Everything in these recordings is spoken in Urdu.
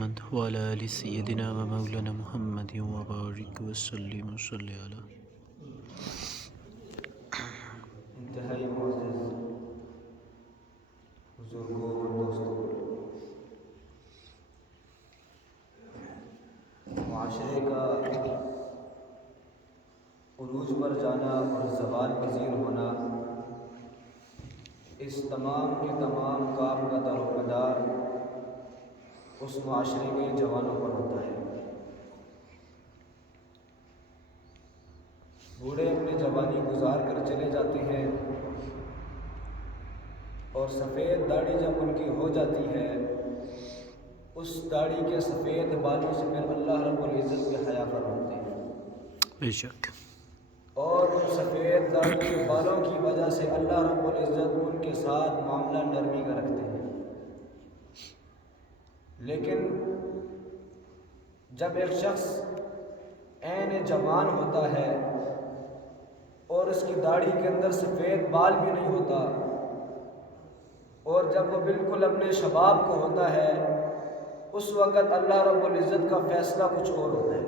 محمد وعلى آل سيدنا ومولانا محمد وبارك وسلم وصلی علی. انتہائی معزز بزرگوں اور دوستوں، معاشرے کا عروج پر جانا اور زوال پذیر ہونا اس تمام کے تمام کام کا دار و مدار اس معاشرے کے جوانوں پر ہوتا ہے. بوڑھے اپنی جوانی گزار کر چلے جاتے ہیں اور سفید داڑھی جب ان کی ہو جاتی ہے، اس داڑھی کے سفید بالوں سے پھر اللہ رب العزت کے حیا فرماتے ہیں. بے شک. اور ان سفید داڑھی کے بالوں کی وجہ سے اللہ رب العزت ان کے ساتھ معاملہ نرمی کا رکھتے ہیں. لیکن جب ایک شخص عین جوان ہوتا ہے اور اس کی داڑھی کے اندر سفید بال بھی نہیں ہوتا، اور جب وہ بالکل اپنے شباب کو ہوتا ہے، اس وقت اللہ رب العزت کا فیصلہ کچھ اور ہوتا ہے.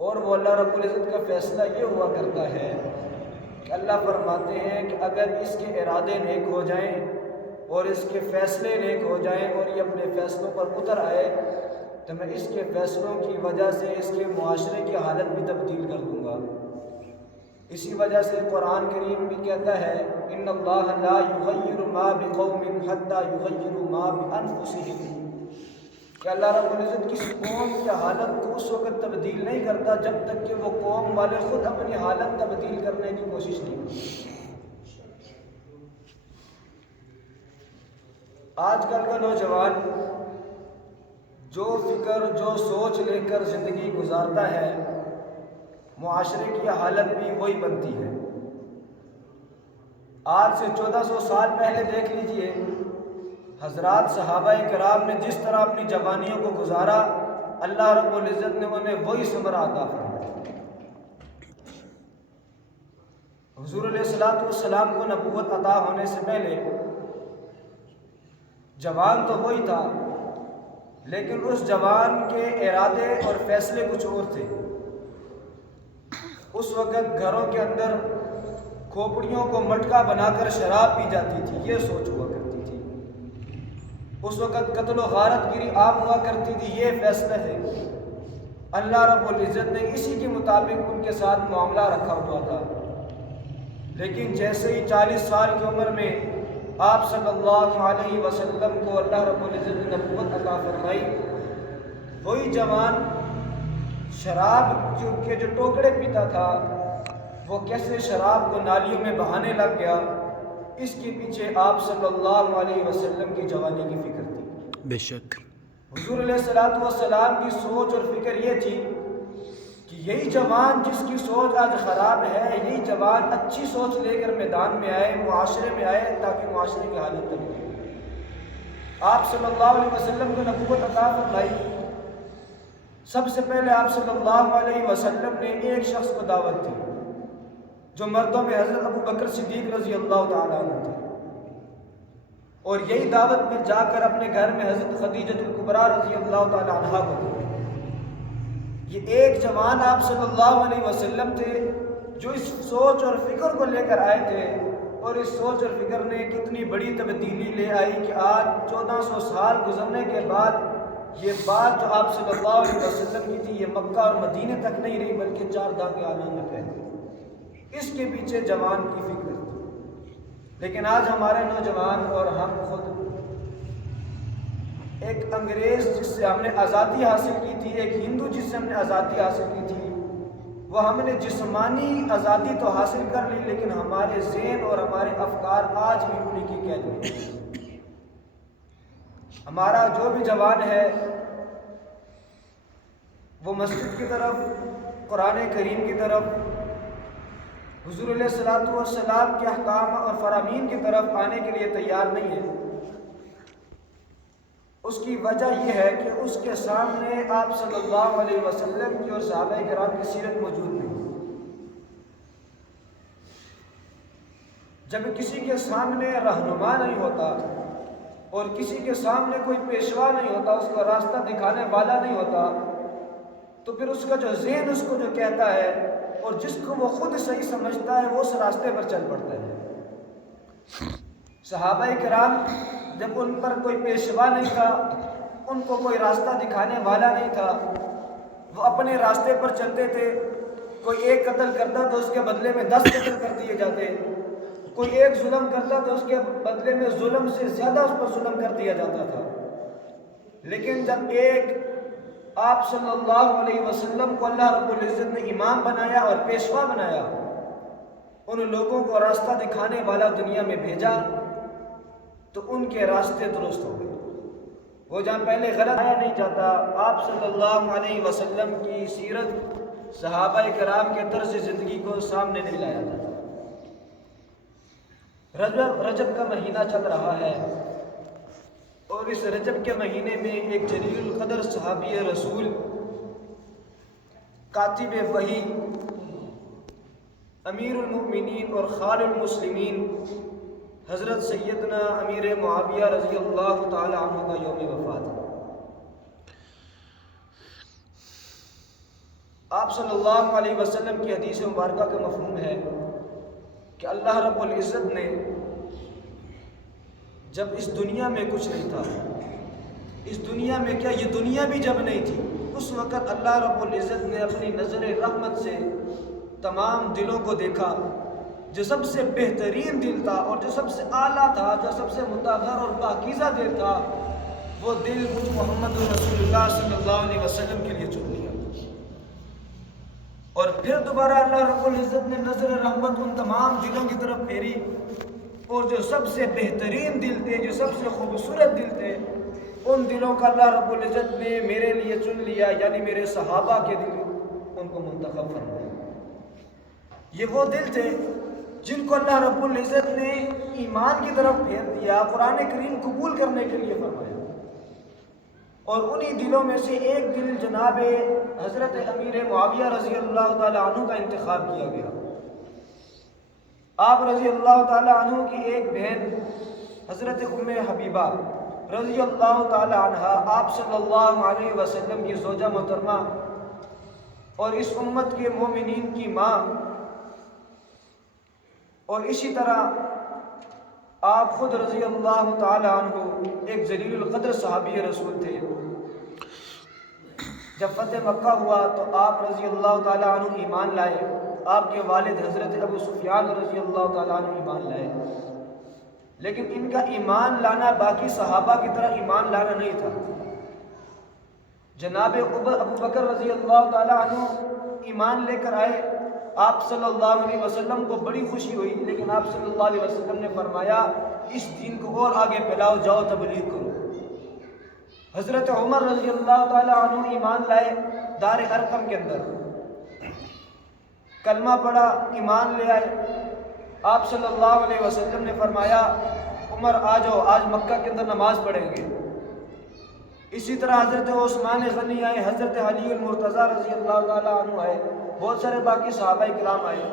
اور وہ اللہ رب العزت کا فیصلہ یہ ہوا کرتا ہے کہ اللہ فرماتے ہیں کہ اگر اس کے ارادے نیک ہو جائیں اور اس کے فیصلے نیک ہو جائیں اور یہ اپنے فیصلوں پر اتر آئے تو میں اس کے فیصلوں کی وجہ سے اس کے معاشرے کی حالت بھی تبدیل کر دوں گا. اسی وجہ سے قرآن کریم بھی کہتا ہے ان اللہ لا یغیر ما بقوم حتی یغیروا ما بانفسهم، کہ اللہ رب العزت کسی قوم کی حالت کو اس وقت تبدیل نہیں کرتا جب تک کہ وہ قوم والے خود اپنی حالت تبدیل کرنے کی کوشش نہیں کرتے. آج کل کا نوجوان جو فکر جو سوچ لے کر زندگی گزارتا ہے، معاشرے کی حالت بھی وہی بنتی ہے. آج سے 1400 سال پہلے دیکھ لیجئے حضرات صحابہ کرام نے جس طرح اپنی جوانیوں کو گزارا، اللہ رب العزت نے انہیں وہی ثمرہ عطا فرمایا. حضور علیہ الصلوۃ والسلام کو نبوت عطا ہونے سے پہلے جوان تو وہی تھا، لیکن اس جوان کے ارادے اور فیصلے کچھ اور تھے. اس وقت گھروں کے اندر کھوپڑیوں کو مٹکا بنا کر شراب پی جاتی تھی، یہ سوچ ہوا کرتی تھی. اس وقت قتل و غارت گری عام ہوا کرتی تھی، یہ فیصلے تھے. اللہ رب العزت نے اسی کے مطابق ان کے ساتھ معاملہ رکھا ہوا تھا. لیکن جیسے ہی 40 سال کی عمر میں آپ صلی اللہ علیہ وسلم کو اللہ رب العزت نے نبوت عطا فرمائی، وہی جوان شراب کے جو ٹوکرے پیتا تھا، وہ کیسے شراب کو نالیوں میں بہانے لگ گیا، اس کے پیچھے آپ صلی اللہ علیہ وسلم کی جوانی کی فکر تھی. بے شک. حضور علیہ الصلوۃ والسلام کی سوچ اور فکر یہ تھی کہ یہی جوان جس کی سوچ آج خراب ہے، یہی جوان اچھی سوچ لے کر میدان میں آئے، معاشرے میں آئے، تاکہ معاشرے کی حالت تبدیل ہو. آپ صلی اللہ علیہ وسلم کو نبوت عطا فرمائی. سب سے پہلے آپ صلی اللہ علیہ وسلم نے ایک شخص کو دعوت دی جو مردوں میں حضرت ابو بکر صدیق رضی اللہ تعالیٰ عنہ تھے، اور یہی دعوت میں جا کر اپنے گھر میں حضرت خدیجہ الکبریٰ رضی اللہ تعالیٰ عنہ کو دی. یہ ایک جوان آپ صلی اللہ علیہ وسلم تھے جو اس سوچ اور فکر کو لے کر آئے تھے، اور اس سوچ اور فکر نے کتنی بڑی تبدیلی لے آئی کہ آج 1400 سال گزرنے کے بعد یہ بات جو آپ صلی اللہ علیہ وسلم کی تھی، یہ مکہ اور مدینے تک نہیں رہی بلکہ 4 دار کے عالم میں پھیل گئی. اس کے پیچھے جوان کی فکر تھی. لیکن آج ہمارے نوجوان اور ہم خود ایک انگریز جس سے ہم نے آزادی حاصل کی تھی، ایک ہندو جس سے ہم نے آزادی حاصل کی تھی، وہ ہم نے جسمانی آزادی تو حاصل کر لی، لیکن ہمارے ذہن اور ہمارے افکار آج بھی انہی کی قید میں ہیں. ہمارا جو بھی جوان ہے وہ مسجد کی طرف، قرآن کریم کی طرف، حضور علیہ الصلوۃ والسلام کے احکام اور فرامین کی طرف آنے کے لیے تیار نہیں ہے. اس کی وجہ یہ ہے کہ اس کے سامنے آپ صلی اللہ علیہ وسلم کی اور صحابہ کرام کی سیرت موجود نہیں. جب کسی کے سامنے رہنما نہیں ہوتا، اور کسی کے سامنے کوئی پیشوا نہیں ہوتا، اس کا راستہ دکھانے والا نہیں ہوتا، تو پھر اس کا جو ذہن اس کو جو کہتا ہے اور جس کو وہ خود صحیح سمجھتا ہے وہ اس راستے پر چل پڑتا ہے۔ صحابہ کرام جب ان پر کوئی پیشوا نہیں تھا، ان کو کوئی راستہ دکھانے والا نہیں تھا، وہ اپنے راستے پر چلتے تھے۔ کوئی ایک قتل کرتا تو اس کے بدلے میں 10 قتل کر دیے جاتے، کوئی ایک ظلم کرتا تو اس کے بدلے میں ظلم سے زیادہ اس پر ظلم کر دیا جاتا تھا۔ لیکن جب ایک آپ صلی اللہ علیہ وسلم کو اللہ رب العزت نے امام بنایا اور پیشوا بنایا، ان لوگوں کو راستہ دکھانے والا دنیا میں بھیجا، تو ان کے راستے درست ہو گئے۔ وہ جہاں پہلے غلط آیا نہیں جاتا، آپ صلی اللہ علیہ وسلم کی سیرت، صحابہ کرام کے طرز زندگی کو سامنے نہیں لایا جاتا۔ رجب کا مہینہ چل رہا ہے، اور اس رجب کے مہینے میں ایک جلیل القدر صحابی رسول، کاتب وحی، امیر المؤمنین اور خال المسلمین حضرت سیدنا امیر معاویہ رضی اللہ تعالی عنہ کا یوم وفات ہے۔ آپ صلی اللہ علیہ وسلم کی حدیث مبارکہ کا مفہوم ہے کہ اللہ رب العزت نے جب اس دنیا میں کچھ نہیں تھا، اس دنیا میں کیا، یہ دنیا بھی جب نہیں تھی، اس وقت اللہ رب العزت نے اپنی نظر رحمت سے تمام دلوں کو دیکھا۔ جو سب سے بہترین دل تھا اور جو سب سے اعلیٰ تھا، جو سب سے مطہر اور پاکیزہ دل تھا، وہ دل مجھ محمد رسول اللہ صلی اللہ علیہ وسلم کے لیے چن لیا۔ اور پھر دوبارہ اللہ رب العزت نے نظر رحمت ان تمام دلوں کی طرف پھیری، اور جو سب سے بہترین دل تھے، جو سب سے خوبصورت دل تھے، ان دلوں کا اللہ رب العزت نے میرے لیے چن لیا، یعنی میرے صحابہ کے دل ان کو منتخب فرمایا۔ یہ وہ دل تھے جن کو اللہ رب العزت نے ایمان کی طرف پھیر دیا، قرآن کریم قبول کرنے کے لیے فرمایا۔ اور انہی دلوں میں سے ایک دل جناب حضرت امیر معاویہ رضی اللہ تعالی عنہ کا انتخاب کیا گیا۔ آپ رضی اللہ تعالی عنہ کی ایک بہن حضرت ام حبیبہ رضی اللہ تعالی عنہ، آپ صلی اللہ علیہ وسلم کی زوجہ محترمہ اور اس امت کے مومنین کی ماں، اور اسی طرح آپ خود رضی اللہ تعالی عنہ ایک جلیل القدر صحابی رسول تھے۔ جب فتح مکہ ہوا تو آپ رضی اللہ تعالی عنہ ایمان لائے، آپ کے والد حضرت ابو سفیان رضی اللہ تعالی عنہ ایمان لائے، لیکن ان کا ایمان لانا باقی صحابہ کی طرح ایمان لانا نہیں تھا۔ جناب ابو بکر رضی اللہ تعالی عنہ ایمان لے کر آئے، آپ صلی اللہ علیہ وسلم کو بڑی خوشی ہوئی، لیکن آپ صلی اللہ علیہ وسلم نے فرمایا اس دین کو اور آگے پھیلاؤ، جاؤ تبلیغ کرو۔ حضرت عمر رضی اللہ تعالی عنہ ایمان لائے دار ارقم کے اندر، کلمہ پڑھا، ایمان لے آئے۔ آپ صلی اللہ علیہ وسلم نے فرمایا عمر آ جاؤ، آج مکہ کے اندر نماز پڑھیں گے۔ اسی طرح حضرت عثمان غنی آئے، حضرت علی المرتضیٰ رضی اللہ تعالی عنہ آئے، بہت سارے باقی صحابہ کرام آئے۔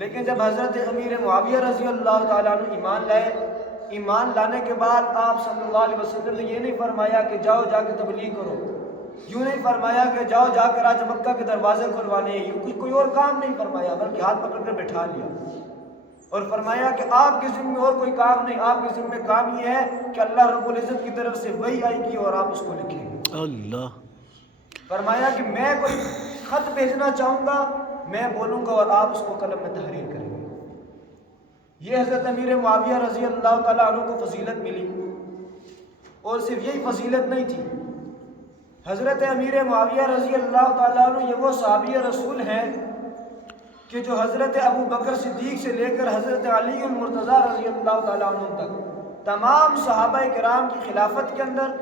لیکن جب حضرت امیر معاویہ رضی اللہ تعالیٰ عنہ ایمان لائے، ایمان لانے کے بعد آپ صلی اللہ علیہ وسلم نے یہ نہیں فرمایا کہ جاؤ جا کے تبلیغ کرو، یوں نہیں فرمایا کہ جاؤ جا کر آج مکہ کے دروازے کھلوانے ہیں، یوں کوئی اور کام نہیں فرمایا، بلکہ ہاتھ پکڑ کر بٹھا لیا اور فرمایا کہ آپ کے ذمہ اور کوئی کام نہیں، آپ کے ذمہ کام یہ ہے کہ اللہ رب العزت کی طرف سے وحی آئے گی اور آپ اس کو لکھیں گے۔ اللہ فرمایا کہ میں کوئی خط بھیجنا چاہوں گا، میں بولوں گا اور آپ اس کو قلم میں تحریر کریں گے۔ یہ حضرت امیر معاویہ رضی اللہ تعالیٰ عنہ کو فضیلت ملی، اور صرف یہی فضیلت نہیں تھی، حضرت امیر معاویہ رضی اللہ تعالیٰ عنہ یہ وہ صحابی رسول ہیں کہ جو حضرت ابو بکر صدیق سے لے کر حضرت علی المرتضیٰ رضی اللہ تعالیٰ عنہ تک تمام صحابہ کرام کی خلافت کے اندر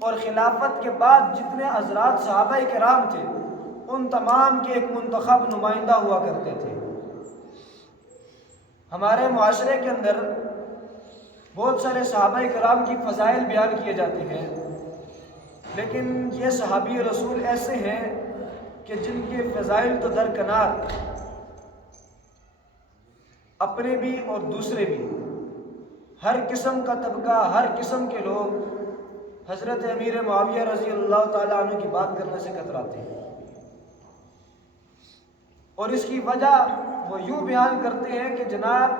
اور خلافت کے بعد جتنے حضرات صحابہ کرام تھے ان تمام کے ایک منتخب نمائندہ ہوا کرتے تھے۔ ہمارے معاشرے کے اندر بہت سارے صحابہ کرام کی فضائل بیان کیے جاتے ہیں، لیکن یہ صحابی رسول ایسے ہیں کہ جن کے فضائل تو درکنار، اپنے بھی اور دوسرے بھی، ہر قسم کا طبقہ، ہر قسم کے لوگ حضرت امیر معاویہ رضی اللہ تعالیٰ عنہ کی بات کرنے سے کتراتے ہیں، اور اس کی وجہ وہ یوں بیان کرتے ہیں کہ جناب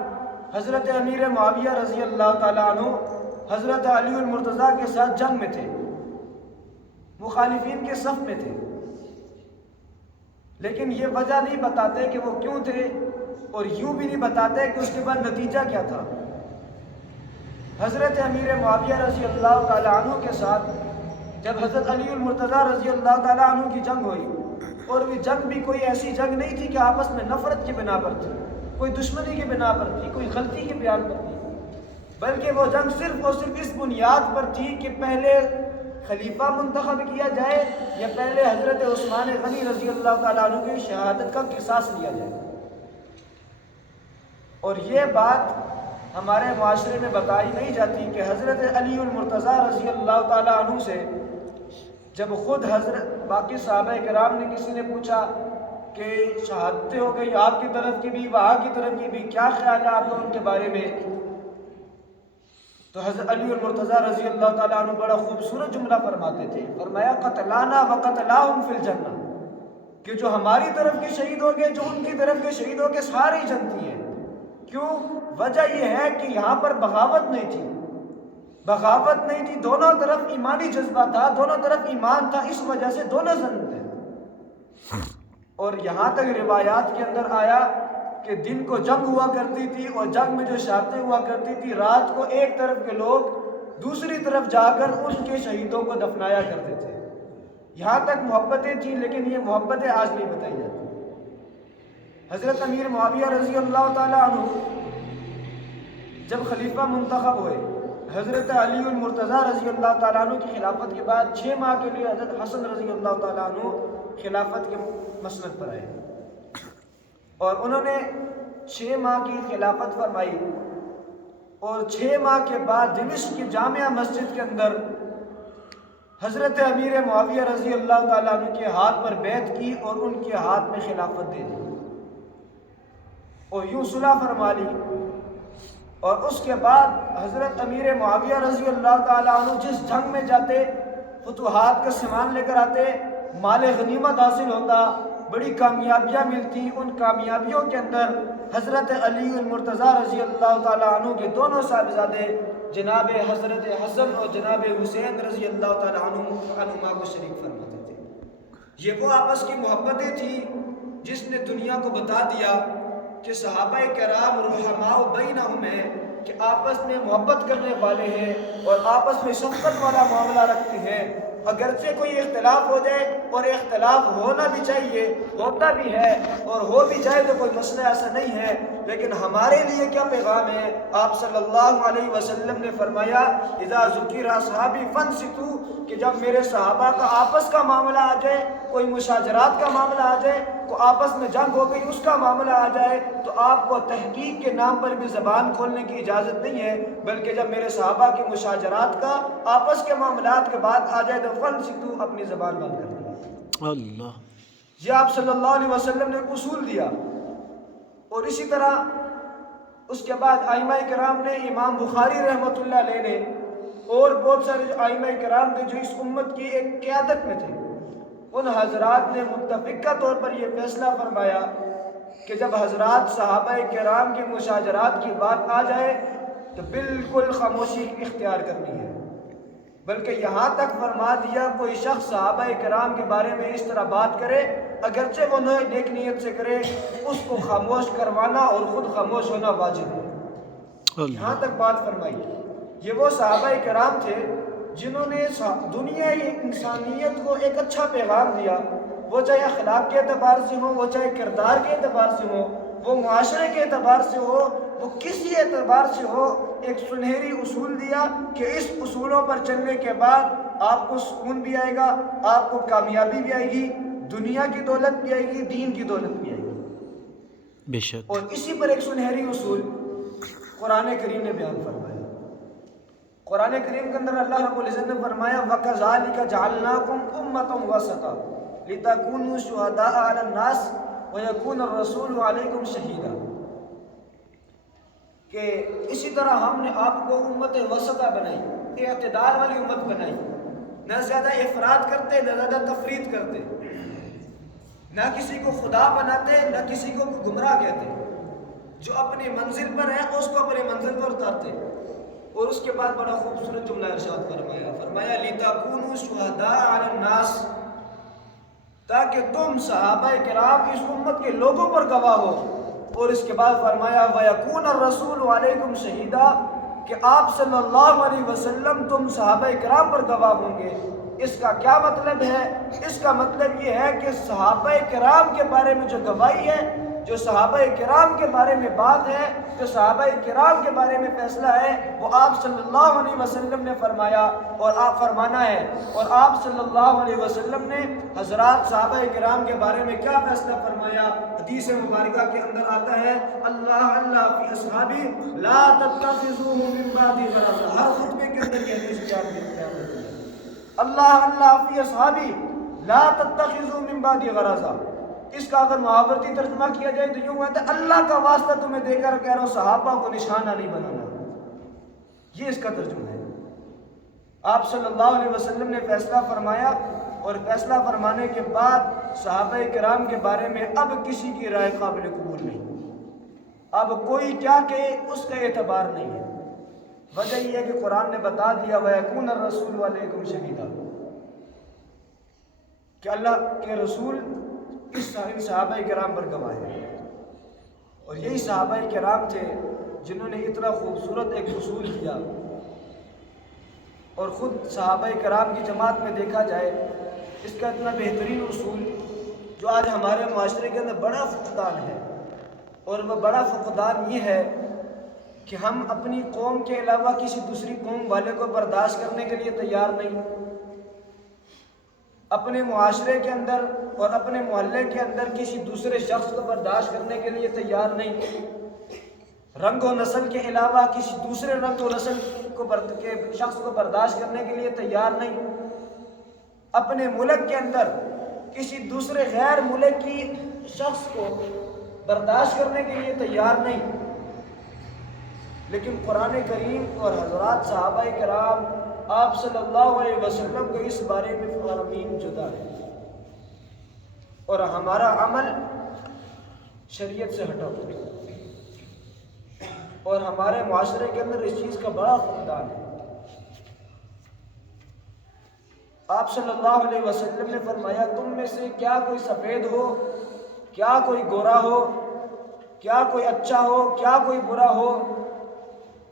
حضرت امیر معاویہ رضی اللہ تعالیٰ عنہ حضرت علی المرتضیٰ کے ساتھ جنگ میں تھے، مخالفین کے صف میں تھے، لیکن یہ وجہ نہیں بتاتے کہ وہ کیوں تھے، اور یوں بھی نہیں بتاتے کہ اس کے بعد نتیجہ کیا تھا۔ حضرت امیر معاویہ رضی اللہ تعالیٰ عنہ کے ساتھ جب حضرت علی المرتضیٰ رضی اللہ تعالیٰ عنہ کی جنگ ہوئی، اور وہ جنگ بھی کوئی ایسی جنگ نہیں تھی کہ آپس میں نفرت کی بنا پر تھی، کوئی دشمنی کی بنا پر تھی، کوئی غلطی کے بیان پر تھی، بلکہ وہ جنگ صرف اور صرف اس بنیاد پر تھی کہ پہلے خلیفہ منتخب کیا جائے یا پہلے حضرت عثمان غنی رضی اللہ تعالیٰ عنہ کی شہادت کا قصاص لیا جائے۔ اور یہ بات ہمارے معاشرے میں بتائی نہیں جاتی کہ حضرت علی المرتضیٰ رضی اللہ تعالیٰ عنہ سے جب خود حضرت باقی صحابہ کرام نے کسی نے پوچھا کہ شہادتیں ہو گئی آپ کی طرف کی بھی وہاں کی طرف کی بھی، کیا خیال ہے آپ کا ان کے بارے میں، تو حضرت علی المرتضیٰ رضی اللہ تعالیٰ عنہ بڑا خوبصورت جملہ فرماتے تھے، فرمایا قتلانا وقتلاہم فی الجنہ، کہ جو ہماری طرف کے شہید ہو گئے، جو ان کی طرف کے شہید ہو گئے، سارے ہی جنتی ہیں۔ کیوں؟ وجہ یہ ہے کہ یہاں پر بغاوت نہیں تھی، بغاوت نہیں تھی، دونوں طرف ایمانی جذبہ تھا، دونوں طرف ایمان تھا، اس وجہ سے دونوں زند تھے۔ اور یہاں تک روایات کے اندر آیا کہ دن کو جنگ ہوا کرتی تھی، اور جنگ میں جو شہادتیں ہوا کرتی تھی، رات کو ایک طرف کے لوگ دوسری طرف جا کر ان کے شہیدوں کو دفنایا کرتے تھے۔ یہاں تک محبتیں تھیں، لیکن یہ محبتیں آج نہیں بتائی جاتی۔ حضرت امیر معاویہ رضی اللہ تعالیٰ عنہ جب خلیفہ منتخب ہوئے، حضرت علی المرتضیٰ رضی اللہ تعالیٰ عنہ کی خلافت کے بعد 6 ماہ کے لیے حضرت حسن رضی اللہ تعالیٰ عنہ خلافت کے مسند پر آئے، اور انہوں نے 6 ماہ کی خلافت فرمائی، اور 6 ماہ کے بعد دمشق کی جامعہ مسجد کے اندر حضرت امیر معاویہ رضی اللہ تعالیٰ عنہ کے ہاتھ پر بیعت کی اور ان کے ہاتھ میں خلافت دے دی، اور یوں صلح فرما لی۔ اور اس کے بعد حضرت امیر معاویہ رضی اللہ تعالیٰ عنہ جس جنگ میں جاتے، فتوحات کا سامان لے کر آتے، مال غنیمت حاصل ہوتا، بڑی کامیابیاں ملتی، ان کامیابیوں کے اندر حضرت علی المرتضیٰ رضی اللہ تعالیٰ عنہ کے دونوں صاحبزادے جناب حضرت حسن اور جناب حسین رضی اللہ تعالیٰ عنہما کو شریک فرماتے تھے۔ یہ وہ آپس کی محبتیں تھیں جس نے دنیا کو بتا دیا کہ صحابہ کرام رحماء بینہم ہیں، کہ آپس میں محبت کرنے والے ہیں اور آپس میں شفقت والا معاملہ رکھتے ہیں۔ اگرچہ کوئی اختلاف ہو جائے، اور اختلاف ہونا بھی چاہیے، ہوتا بھی ہے، اور ہو بھی جائے تو کوئی مسئلہ ایسا نہیں ہے، لیکن ہمارے لیے کیا پیغام ہے؟ آپ صلی اللہ علیہ وسلم نے فرمایا اذا ذکر اصحابی فانصتوا، کہ جب میرے صحابہ کا آپس کا معاملہ آ جائے، کوئی مشاجرات کا معاملہ آ جائے، کو آپس میں جنگ ہو گئی اس کا معاملہ آ جائے، تو آپ کو تحقیق کے نام پر بھی زبان کھولنے کی اجازت نہیں ہے، بلکہ جب میرے صحابہ کی مشاجرات کا آپس کے معاملات کے بعد آ جائے تو فانصتوا، اپنی زبان بند کر دیں۔ اللہ، یہ آپ صلی اللہ علیہ وسلم نے اصول دیا۔ اور اسی طرح اس کے بعد ائمہ کرام نے، امام بخاری رحمۃ اللہ علیہ نے، اور بہت سارے ائمہ کرام تھے جو اس امت کی ایک قیادت میں تھے، ان حضرات نے متفقہ طور پر یہ فیصلہ فرمایا کہ جب حضرات صحابہ کرام کی مشاجرات کی بات آ جائے تو بالکل خاموشی اختیار کرنی ہے، بلکہ یہاں تک فرما دیا کوئی شخص صحابہ کرام کے بارے میں اس طرح بات کرے، اگرچہ وہ نیک نیت سے کرے، اس کو خاموش کروانا اور خود خاموش ہونا واجب ہے۔ یہاں تک بات فرمائی۔ یہ وہ صحابہ کرام تھے جنہوں نے دنیائی انسانیت کو ایک اچھا پیغام دیا، وہ چاہے اخلاق کے اعتبار سے ہو، وہ چاہے کردار کے اعتبار سے ہو، وہ معاشرے کے اعتبار سے ہو، وہ کسی اعتبار سے ہو، ایک سنہری اصول دیا کہ اس اصولوں پر چلنے کے بعد آپ کو سکون بھی آئے گا، آپ کو کامیابی بھی آئے گی، دنیا کی دولت بھی آئے گی، دین کی دولت بھی آئے گی۔ بے شک۔ اور اسی پر ایک سنہری اصول قرآن کریم نے بیان فرمایا۔ قرآن کریم کے اندر اللہ رب العزت نے فرمایا وَكَذَلِكَ جَعَلْنَاكُمْ أُمَّةً وَسَطًا لِتَكُونُوا شُهَدَاءَ عَلَى النَّاسِ وَيَكُونَ الرَّسُولُ عَلَيْكُمْ شَهِيدًا۔ کہ اسی طرح ہم نے آپ کو امت وسطہ بنائی، اعتدال والی امت بنائی، نہ زیادہ افراد کرتے نہ زیادہ تفرید کرتے، نہ کسی کو خدا بناتے نہ کسی کو گمراہ کہتے، جو اپنی منزل پر ہے اس کو اپنی منزل پر اتارتے۔ اور اس کے بعد بڑا خوبصورت جملہ ارشاد فرمایا لِتَكُونُوا شُهَدَاءَ عَلَى النَّاسِ، تاکہ تم صحابہ کرام اس امت کے لوگوں پر گواہ ہو۔ اور اس کے بعد فرمایا وَيَكُونَ الرَّسُولُ عَلَيْكُمْ شَهِيدًا، کہ آپ صلی اللہ علیہ وسلم تم صحابہ کرام پر گواہ ہوں گے۔ اس کا کیا مطلب ہے؟ اس کا مطلب یہ ہے کہ صحابہ کرام کے بارے میں جو گواہی ہے، جو صحابہ کرام کے بارے میں بات ہے، جو صحابہ کرام کے بارے میں فیصلہ ہے، وہ آپ صلی اللہ علیہ وسلم نے فرمایا اور آپ فرمانا ہے۔ اور آپ صلی اللہ علیہ وسلم نے حضرات صحابہ کرام کے بارے میں کیا فیصلہ فرمایا؟ حدیث مبارکہ کے اندر آتا ہے اللہ فی اصحابی لا تتخذوهم من بعدی غرضا۔ ہر خطبے کے اندر یہ حدیث یاد رکھنا ہے، اللہ فی اصحابی لا تتخذوا من بعدی غرضا۔ اس کا اگر محاورتی ترجمہ کیا جائے تو یوں کہتا ہے اللہ کا واسطہ تمہیں دے کر کہہ رہا ہوں صحابہ کو نشانہ نہیں بنانا، یہ اس کا ترجمہ ہے۔ آپ صلی اللہ علیہ وسلم نے فیصلہ فرمایا، اور فیصلہ فرمانے کے بعد صحابہ کرام کے بارے میں اب کسی کی رائے قابل قبول نہیں، اب کوئی کیا کہے اس کا اعتبار نہیں ہے۔ وجہ یہ ہے کہ قرآن نے بتا دیا وَيَكُونَ الرَّسُولُ عَلَيْكُمْ شَهِيدًا، کہ اللہ کے رسول اس صحابہ کرام پر گواہ ہے۔ اور یہی صحابہ کرام تھے جنہوں نے اتنا خوبصورت ایک اصول کیا، اور خود صحابہ کرام کی جماعت میں دیکھا جائے اس کا اتنا بہترین اصول جو آج ہمارے معاشرے کے اندر بڑا فقدان ہے، اور وہ بڑا فقدان یہ ہے کہ ہم اپنی قوم کے علاوہ کسی دوسری قوم والے کو برداشت کرنے کے لیے تیار نہیں، اپنے معاشرے کے اندر اور اپنے محلے کے اندر کسی دوسرے شخص کو برداشت کرنے کے لیے تیار نہیں، رنگ و نسل کے علاوہ کسی دوسرے رنگ و نسل کے شخص کو برداشت کرنے کے لیے تیار نہیں، اپنے ملک کے اندر کسی دوسرے غیر ملک کی شخص کو برداشت کرنے کے لیے تیار نہیں۔ لیکن قرآن کریم اور حضرات صحابہ کرام آپ صلی اللہ علیہ وسلم کو اس بارے میں فرامین جدا ہے، اور ہمارا عمل شریعت سے ہٹا ہوا ہے، اور ہمارے معاشرے کے اندر اس چیز کا بڑا فقدان ہے۔ آپ صلی اللہ علیہ وسلم نے فرمایا تم میں سے کیا کوئی سفید ہو، کیا کوئی گورا ہو، کیا کوئی اچھا ہو، کیا کوئی برا ہو،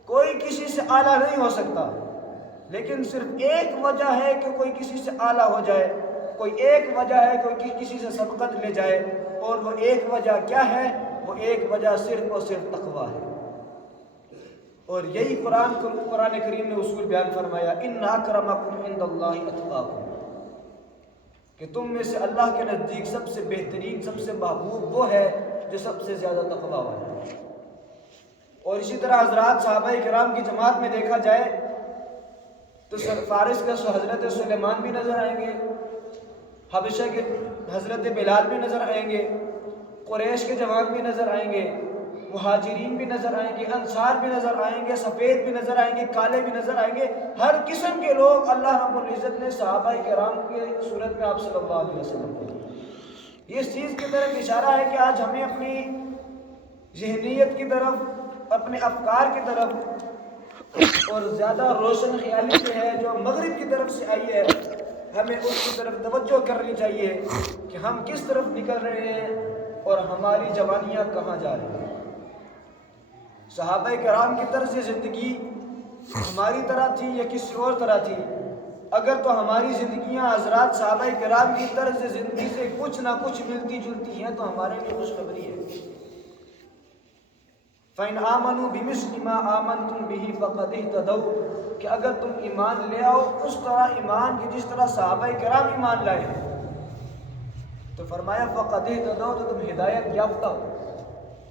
کوئی کسی سے اعلیٰ نہیں ہو سکتا، لیکن صرف ایک وجہ ہے کہ کوئی کسی سے اعلیٰ ہو جائے، کوئی ایک وجہ ہے کوئی کسی سے سبقت لے جائے، اور وہ ایک وجہ کیا ہے؟ وہ ایک وجہ صرف اور صرف تقویٰ ہے۔ اور یہی قرآن کریم نے اصول بیان فرمایا ان اکرمکم عند اللہ اتقاکم، کہ تم میں سے اللہ کے نزدیک سب سے بہترین سب سے محبوب وہ ہے جو سب سے زیادہ تقویٰ والا ہے۔ اور اسی طرح حضرات صحابہ کرام کی جماعت میں دیکھا جائے تو فارس کے حضرت سلیمان بھی نظر آئیں گے، حبشہ کے حضرت بلال بھی نظر آئیں گے، قریش کے جوان بھی نظر آئیں گے، مہاجرین بھی نظر آئیں گے، انصار بھی نظر آئیں گے، سفید بھی نظر آئیں گے، کالے بھی نظر آئیں گے، ہر قسم کے لوگ اللہ رب العزت نے صحابہ کرام کے صورت میں آپ صلی اللہ علیہ وسلم کو۔ یہ اس چیز کی طرف اشارہ ہے کہ آج ہمیں اپنی ذہنیت کی طرف، اپنے افکار کی طرف، اور زیادہ روشن خیالی سے ہے جو مغرب کی طرف سے آئی ہے، ہمیں اس کی طرف توجہ کرنی چاہیے کہ ہم کس طرف نکل رہے ہیں اور ہماری جوانیاں کہاں جا رہی ہیں۔ صحابہ کرام کی طرز زندگی ہماری طرح تھی یا کسی اور طرح تھی؟ اگر تو ہماری زندگیاں حضرات صحابہ کرام کی طرز زندگی سے کچھ نہ کچھ ملتی جلتی ہیں تو ہمارے لیے خوشخبری ہے۔ فَإِنْ آمَنُوا بِمِثْلِ مَا آمَنْتُمْ بِهِ فَقَدِ اهْتَدَوْا، کہ اگر تم ایمان لے آؤ اس طرح ایمان کی جس طرح صحابہ کرام ایمان لائے تو فرمایا فَقَدِ اهْتَدَوْا، تو تم ہدایت یافتہ ہو۔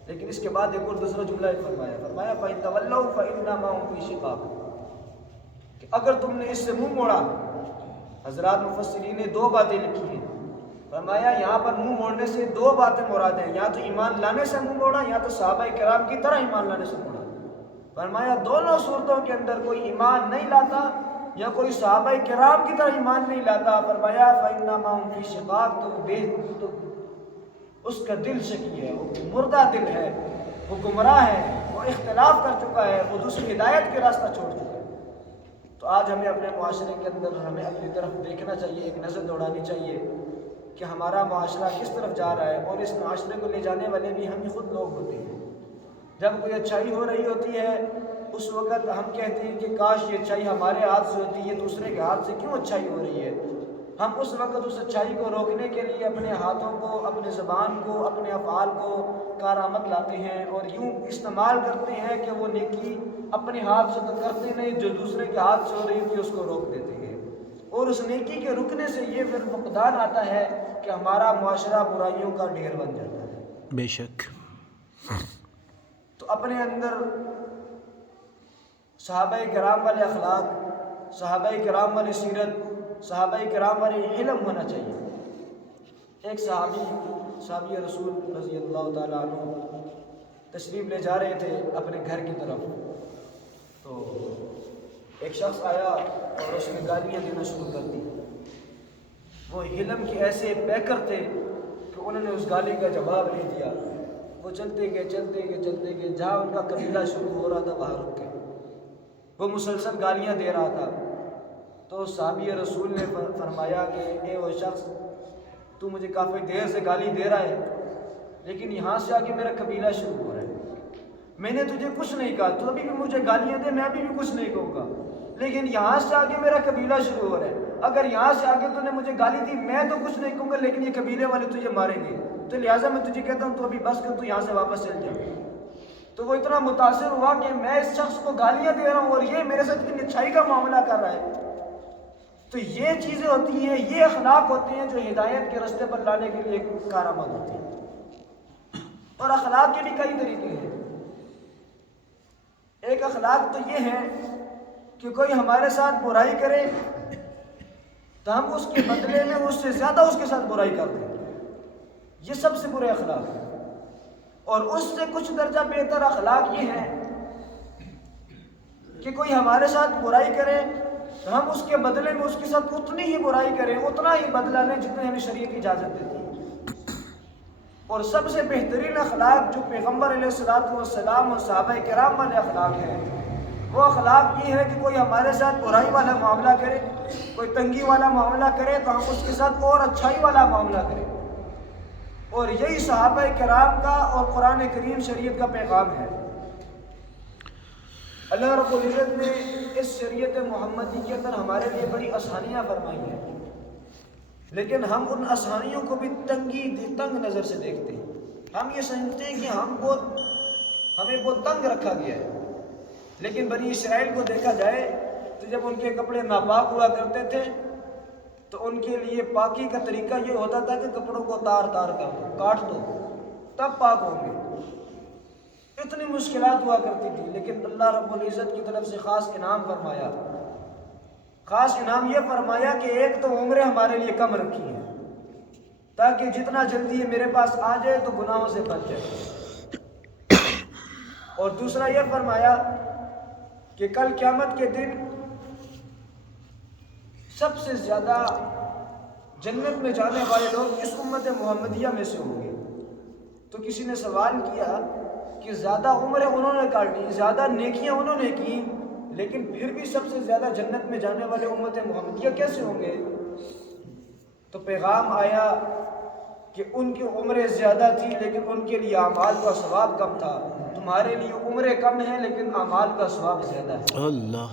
لیکن اس کے بعد ایک اور دوسرا جملہ فرمایا فَإِنْ تَوَلَّوْا فَإِنَّمَا هُمْ فِي شِقَاقٍ، کہ اگر تم نے اس سے منہ موڑا، حضرات مفسرین نے دو باتیں لکھی ہیں، فرمایا یہاں پر منہ موڑنے سے دو باتیں مراد ہیں، یا تو ایمان لانے سے منہ موڑا یا تو صحابہ کرام کی طرح ایمان لانے سے موڑا۔ فرمایا دونوں صورتوں کے اندر کوئی ایمان نہیں لاتا یا کوئی صحابہ کرام کی طرح ایمان نہیں لاتا، فرمایا فَإِنَّمَا هُمْ فِي شِقَاقٍ، تو اس کا دل شکی ہے، وہ مردہ دل ہے، وہ گمراہ ہے، وہ اختلاف کر چکا ہے، وہ دوسری ہدایت کے راستہ چھوڑ چکا ہے۔ تو آج ہمیں اپنے معاشرے کے اندر ہمیں اپنی طرف دیکھنا چاہیے، ایک نظر دوڑانی چاہیے کہ ہمارا معاشرہ کس طرف جا رہا ہے، اور اس معاشرے کو لے جانے والے بھی ہم ہی خود لوگ ہوتے ہیں۔ جب کوئی اچھائی ہو رہی ہوتی ہے اس وقت ہم کہتے ہیں کہ کاش یہ اچھائی ہمارے ہاتھ سے ہوتی، یہ دوسرے کے ہاتھ سے کیوں اچھائی ہو رہی ہے؟ ہم اس وقت اس اچھائی کو روکنے کے لیے اپنے ہاتھوں کو، اپنے زبان کو، اپنے افعال کو کارآمد لاتے ہیں اور یوں استعمال کرتے ہیں کہ وہ نیکی اپنے ہاتھ سے تو کرتے نہیں، جو دوسرے کے ہاتھ سے ہو رہی ہوتی ہے اس کو روک دیتے ہیں، اور اس نیکی کے رکنے سے یہ پھر فقدان آتا ہے کہ ہمارا معاشرہ برائیوں کا ڈھیر بن جاتا ہے۔ بے شک۔ تو اپنے اندر صحابہ کرام والے اخلاق، صحابہ کرام والی سیرت، صحابہ کرام والے علم ہونا چاہیے۔ ایک صحابی رسول رضی اللہ تعالیٰ عنہ تشریف لے جا رہے تھے اپنے گھر کی طرف، تو ایک شخص آیا اور اس نے گالیاں دینا شروع کر دی۔ وہ علم کے ایسے پیکر تھے کہ انہوں نے اس گالی کا جواب نہیں دیا، وہ چلتے گئے، جہاں ان کا قبیلہ شروع ہو رہا تھا وہاں رک گئے۔ وہ مسلسل گالیاں دے رہا تھا، تو صحابی رسول نے فرمایا کہ اے وہ شخص، تو مجھے کافی دیر سے گالی دے رہا ہے، لیکن یہاں سے آگے میرا قبیلہ شروع ہو رہا ہے۔ میں نے تجھے کچھ نہیں کہا، تو ابھی بھی مجھے گالیاں دے، میں ابھی بھی کچھ نہیں کہوں گا، لیکن یہاں سے آگے میرا قبیلہ شروع ہو رہا ہے۔ اگر یہاں سے آگے تو نے مجھے گالی دی، میں تو کچھ نہیں کہوں گا، لیکن یہ قبیلے والے تجھے ماریں گے، تو لہٰذا میں تجھے کہتا ہوں تو ابھی بس کر، تو یہاں سے واپس چل جا۔ تو وہ اتنا متاثر ہوا کہ میں اس شخص کو گالیاں دے رہا ہوں اور یہ میرے ساتھ اتنی اچھائی کا معاملہ کر رہا ہے۔ تو یہ چیزیں ہوتی ہیں، یہ اخلاق ہوتے ہیں جو ہدایت کے راستے پر لانے کے لیے کارآمد ہوتی ہیں۔ اور اخلاق کے بھی کئی طریقے ہیں۔ ایک اخلاق تو یہ ہے کہ کوئی ہمارے ساتھ برائی کرے تو ہم اس کے بدلے میں اس سے زیادہ اس کے ساتھ برائی کر دیں، یہ سب سے برے اخلاق ہیں۔ اور اس سے کچھ درجہ بہتر اخلاق یہ ہے کہ کوئی ہمارے ساتھ برائی کرے تو ہم اس کے بدلے میں اس کے ساتھ اتنی ہی برائی کریں، اتنا ہی بدلہ لیں جتنے ہمیں شریعت اجازت دیتی ہے۔ اور سب سے بہترین اخلاق جو پیغمبر علیہ الصلوۃ والسلام اور صحابہ کرام والے اخلاق ہیں، وہ اخلاق یہ ہے کہ کوئی ہمارے ساتھ برائی والا معاملہ کرے، کوئی تنگی والا معاملہ کرے تو ہم اس کے ساتھ اور اچھائی والا معاملہ کریں۔ اور یہی صحابہ کرام کا اور قرآن کریم شریعت کا پیغام ہے۔ اللہ رب العزت نے اس شریعت محمدی کے اندر ہمارے لیے بڑی آسانیاں فرمائی ہیں، لیکن ہم ان آسانیوں کو بھی تنگ نظر سے دیکھتے ہیں۔ ہم یہ سمجھتے ہیں کہ ہمیں بہت تنگ رکھا گیا ہے، لیکن بنی اسرائیل کو دیکھا جائے تو جب ان کے کپڑے ناپاک ہوا کرتے تھے تو ان کے لیے پاکی کا طریقہ یہ ہوتا تھا کہ کپڑوں کو تار کر دو، کاٹ دو، تب پاک ہوں گے۔ اتنی مشکلات ہوا کرتی تھی، لیکن اللہ رب العزت کی طرف سے خاص انعام فرمایا۔ خاص انعام یہ فرمایا کہ ایک تو عمریں ہمارے لیے کم رکھی ہیں تاکہ جتنا جلدی یہ میرے پاس آ جائے تو گناہوں سے بچ جائے، اور دوسرا یہ فرمایا کہ کل قیامت کے دن سب سے زیادہ جنت میں جانے والے لوگ اس امت محمدیہ میں سے ہوں گے۔ تو کسی نے سوال کیا کہ زیادہ عمریں انہوں نے کاٹی، زیادہ نیکیاں انہوں نے کی، لیکن پھر بھی سب سے زیادہ جنت میں جانے والے امت محمدیہ کیسے ہوں گے؟ تو پیغام آیا کہ ان کی عمریں زیادہ تھی لیکن ان کے لیے اعمال کا ثواب کم تھا۔ تمہارے لیے عمریں کم ہیں لیکن اعمال کا ثواب زیادہ ہے۔ اللہ۔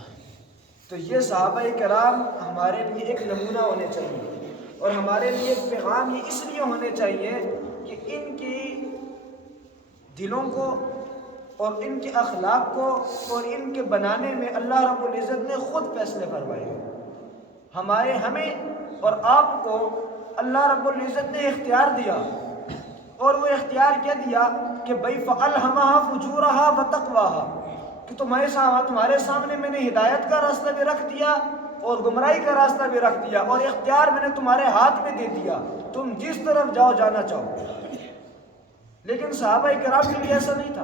تو یہ صحابہ کرام ہمارے لیے ایک نمونہ ہونے چاہیے، اور ہمارے لیے ایک پیغام یہ اس لیے ہونے چاہیے کہ ان کی دلوں کو اور ان کے اخلاق کو اور ان کے بنانے میں اللہ رب العزت نے خود فیصلے فرمائے ہیں۔ ہمیں اور آپ کو اللہ رب العزت نے اختیار دیا، اور وہ اختیار کیا دیا کہ بھئی فَأَلْهَمَهَا فُجُورَهَا وَتَقْوَاهَا، کہ تمہارے سامنے میں نے ہدایت کا راستہ بھی رکھ دیا اور گمراہی کا راستہ بھی رکھ دیا، اور اختیار میں نے تمہارے ہاتھ میں دے دیا، تم جس طرف جاؤ جانا چاہو۔ لیکن صحابہ کرام کے لیے ایسا نہیں تھا۔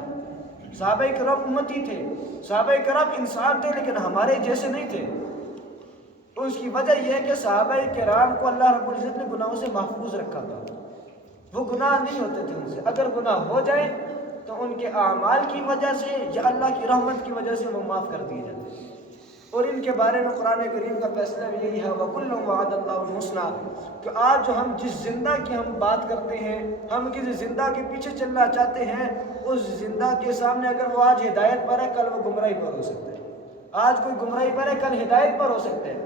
صحابہ کرام امتی تھے، صحابہ کرام انسان تھے لیکن ہمارے جیسے نہیں تھے۔ اس کی وجہ یہ ہے کہ صحابہ کرام کو اللہ رب العزت نے گناہوں سے محفوظ رکھا تھا، وہ گناہ نہیں ہوتے تھے ان سے، اگر گناہ ہو جائے تو ان کے اعمال کی وجہ سے یا اللہ کی رحمت کی وجہ سے وہ معاف کر دیے جاتے۔ اور ان کے بارے میں قرآن کریم کا فیصلہ بھی یہی ہے وَكُلٌّ وَعَدَ اللَّهُ الْحُسْنَىٰ، کہ آج جو ہم جس زندہ کی ہم بات کرتے ہیں، ہم کسی زندہ کے پیچھے چلنا چاہتے ہیں، اس زندہ کے سامنے اگر وہ آج ہدایت پر ہے کل وہ گمراہی پر ہو سکتا ہے، آج کوئی گمراہی پر ہے کل ہدایت پر ہو سکتا ہے،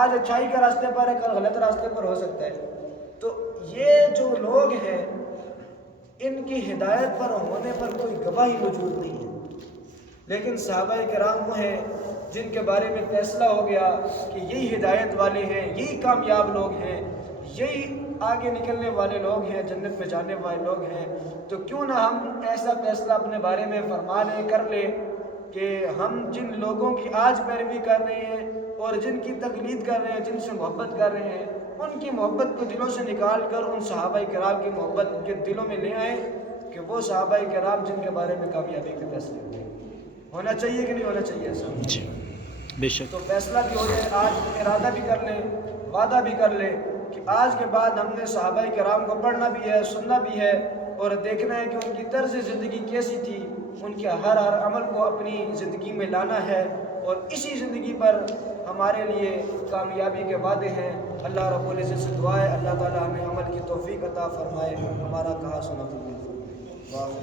آج اچھائی کے راستے پر ہے کل غلط راستے پر ہو سکتا ہے۔ تو یہ جو لوگ ہیں ان کی ہدایت پر ہونے پر کوئی گواہی موجود نہیں ہے، لیکن صحابہ کرام وہ ہیں جن کے بارے میں فیصلہ ہو گیا کہ یہی ہدایت والے ہیں، یہی کامیاب لوگ ہیں، یہی آگے نکلنے والے لوگ ہیں، جنت میں جانے والے لوگ ہیں۔ تو کیوں نہ ہم ایسا فیصلہ اپنے بارے میں فرما لیں، کر لیں کہ ہم جن لوگوں کی آج پیروی کر رہے ہیں اور جن کی تقلید کر رہے ہیں، جن سے محبت کر رہے ہیں، ان کی محبت کو دلوں سے نکال کر ان صحابہ کرام کی محبت کے دلوں میں لے آئیں کہ وہ صحابہ کرام جن کے بارے میں کامیابی کے فیصلے ہونا چاہیے کہ نہیں ہونا چاہیے ایسا؟ جی بے شک۔ تو فیصلہ بھی ہو جائے، آج ارادہ بھی کر لیں، وعدہ بھی کر لیں کہ آج کے بعد ہم نے صحابہ کرام کو پڑھنا بھی ہے، سننا بھی ہے اور دیکھنا ہے کہ ان کی طرز زندگی کیسی تھی، ان کے ہر عمل کو اپنی زندگی میں لانا ہے، اور اسی زندگی پر ہمارے لیے کامیابی کے وعدے ہیں۔ اللہ رب العزت سے دعا ہے اللہ تعالی ہمیں عمل کی توفیق عطا فرمائے، ہمارا کہا سنا قبول فرمائے۔